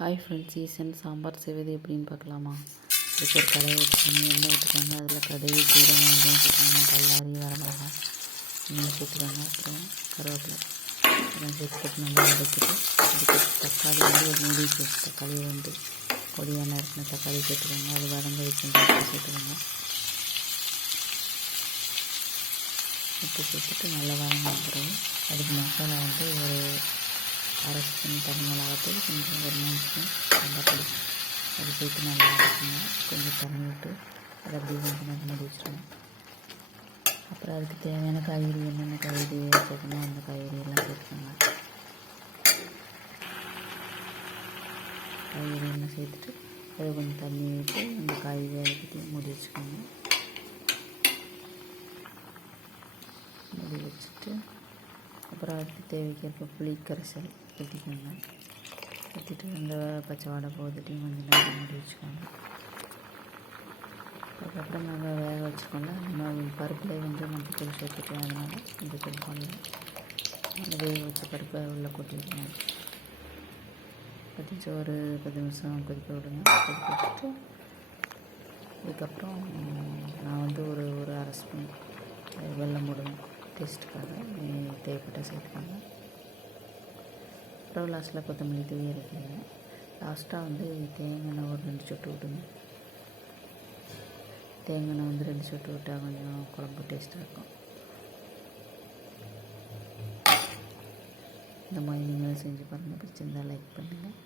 Hi friends, season sambar செய்வது எப்படின்னு பார்க்கலாமா? அதுக்கு ஒரு கடையை வச்சுக்கோங்க, எண்ணெய் ஊற்றிக்கோங்க. அதில் கடுகு, சீரகம், வெந்தயம் சேர்த்துக்கோங்க, பல்லாரி, வரமிளகாய் இன்னும் சேர்த்துக்கோங்க. அப்புறம் கருவேப்பிலை இதெல்லாம் சேர்த்துட்டு நல்லா வதக்கிட்டு அதுக்கு தக்காளி ஒரு மீடியம் சைஸ் தக்காளி பொடியான இருக்கிற தக்காளி சேர்த்துக்கோங்க. அது வதங்க வச்சு சேர்த்துக்கோங்க. உப்பு சேர்த்துட்டு நல்லா வதங்க பிறகு அதுக்கு மசாலா ஒரு அரை ஸ்பூன் தனி மிளகாத்தூள், கொஞ்சம் ஒரு 3 ஸ்பூன் சாம்பார் அது சேர்த்து நல்லா வதக்குங்க. கொஞ்சம் தண்ணி விட்டு அதை அப்படியே கொஞ்சம் நேரம் மூடி வச்சுருங்க. அப்புறம் அதுக்கு தேவையான காய்கறி என்னென்ன காய்கறி சேர்க்கணும் அந்த காய்கறியெல்லாம் சேர்த்துக்கோங்க. காய்கறியெல்லாம் சேர்த்துட்டு அதை கொஞ்சம் தண்ணி விட்டு அந்த காய்கறி பற்றி மூடி வச்சுக்கோங்க. மூடி வச்சுட்டு அப்புறம் அதுக்கு தேவைக்கிறப்ப புளி கரைசல் ஊற்றிக்கோங்க. ஊற்றிட்டு அந்த பச்சை வாடை போதுட்டையும் கொஞ்சம் நேரம் மூடி வச்சுக்கோங்க. அதுக்கப்புறம் நாங்கள் வேக வச்சுக்கோங்க. நம்ம பருப்பில் மஞ்சத்தூள் சேர்த்துட்டு அதனால் மஞ்சத்தூள் பண்ணல அந்த வேக வச்ச பருப்பை உள்ளே கொட்டிடுவோம். கொட்டிச்சு ஒரு 10 நிமிஷம் கொதிக்க விடுங்க. கொதிக்க விட்டுட்டு அதுக்கப்புறம் நான் ஒரு அரை ஸ்பூன் வெல்லம் போடுவேன் டேஸ்ட்டுக்காக. தேவைப்பட்ட சேர்த்துக்காங்க. அப்புறம் லாஸ்ட்டில் கொத்தமல்லி தூவி இறக்கிடுங்க. லாஸ்ட்டாக தேங்காய் ஒரு 2 சொட்டு விடுங்க. தேங்காய் 2 சொட்டு விட்டால் கொஞ்சம் குழம்பு டேஸ்ட்டாக இருக்கும். இந்த மாதிரி நீங்களும் செஞ்சு பாருங்கள். பிடிச்சிருந்தால் லைக் பண்ணுங்கள்.